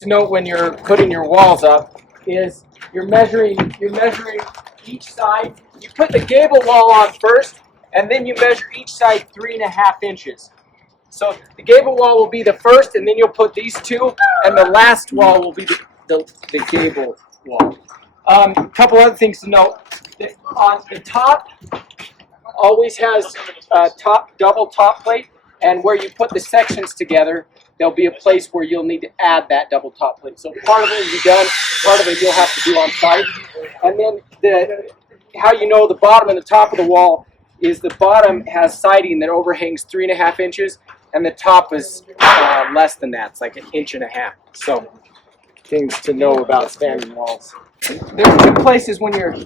To note when you're putting your walls up is you're measuring each side. You put the gable wall on first, and then you measure each side 3.5 inches. So the gable wall will be the first, and then you'll put these two, and the last wall will be the gable wall. A couple other things to note. On the top always has a double top plate, and where you put the sections together, there'll be a place where you'll need to add that double top plate. So part of it will be done, part of it you'll have to do on site. And then how you know the bottom and the top of the wall is the bottom has siding that overhangs 3.5 inches, and the top is less than that. It's like 1.5 inches. So things to know about standing walls. There's two places when you're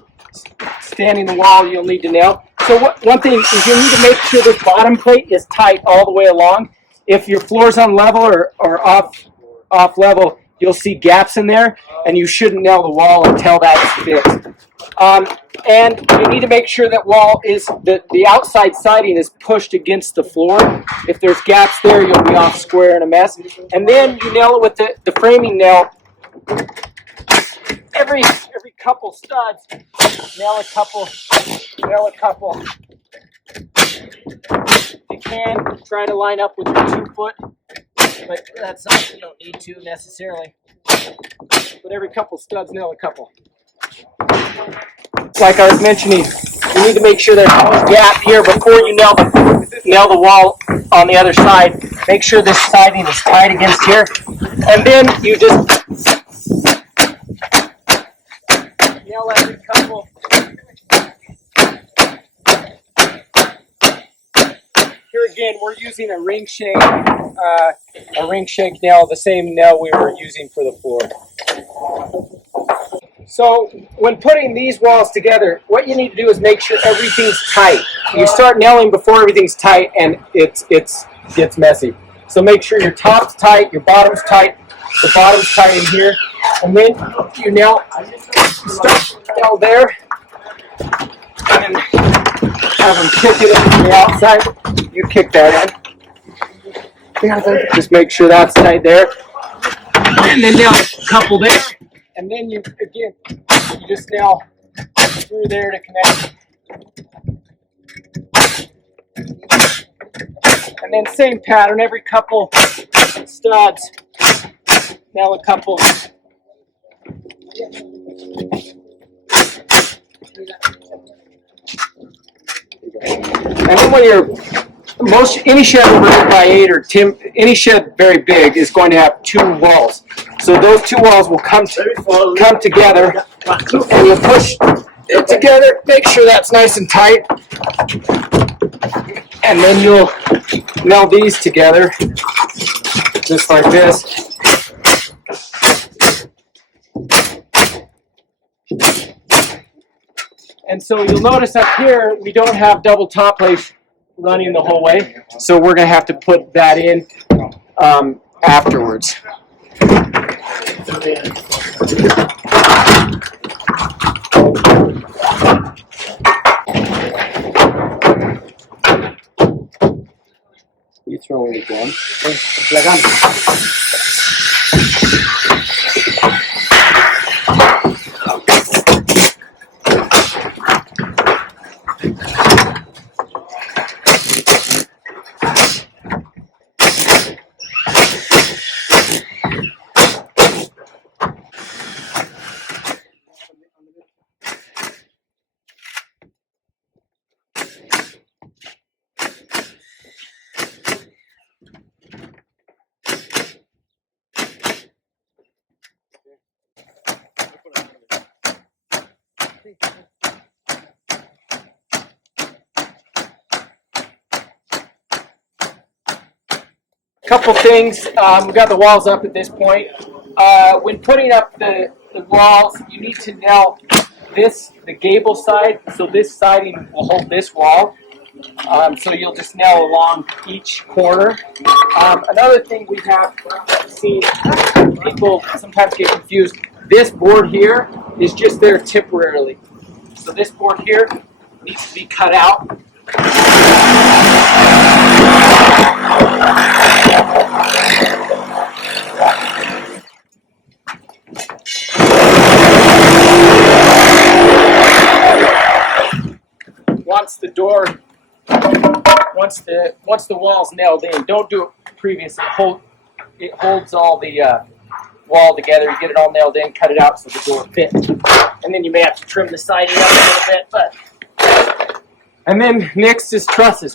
standing the wall you'll need to nail. So one thing is you need to make sure this bottom plate is tight all the way along. If your floor's on level or off level, you'll see gaps in there, and you shouldn't nail the wall until that's fixed. And you need to make sure that wall is the outside siding is pushed against the floor. If there's gaps there, you'll be off square and a mess. And then you nail it with the framing nail. Every couple studs, nail a couple. You can try to line up with your 2-foot, but that's not, you don't need to necessarily. But every couple studs, nail a couple. Like I was mentioning, you need to make sure there's no gap here before you nail the wall on the other side. Make sure this siding is tight against here, and then you just nail every couple. Here again, we're using a ring shank nail, the same nail we were using for the floor. So when putting these walls together, what you need to do is make sure everything's tight. You start nailing before everything's tight, and it gets messy. So make sure your top's tight, your bottom's tight, the bottom's tight in here, and then you start nail there, and then have them kick it in from the outside. You kick that in. Just make sure that's tight there, and then nail a couple there. And then you just nail through there to connect. And then same pattern, every couple studs, nail a couple. And then when you're, any shed over 8x8 or any shed very big is going to have 2 walls. So those 2 walls will come together, and you'll push it together, make sure that's nice and tight, and then you'll nail these together, just like this. And so you'll notice up here, we don't have double top plates running the whole way, so we're going to have to put that in afterwards. You throw it again. Couple things. We've got the walls up at this point. When putting up the walls, you need to nail the gable side, so this siding will hold this wall. So you'll just nail along each corner. Another thing we have seen people sometimes get confused, this board here is just there temporarily. So this board here needs to be cut out. once the wall's nailed in. Don't do it previous. It holds all the wall together. You get it all nailed in, cut it out so the door fits. And then you may have to trim the siding up a little bit. And then next is trusses.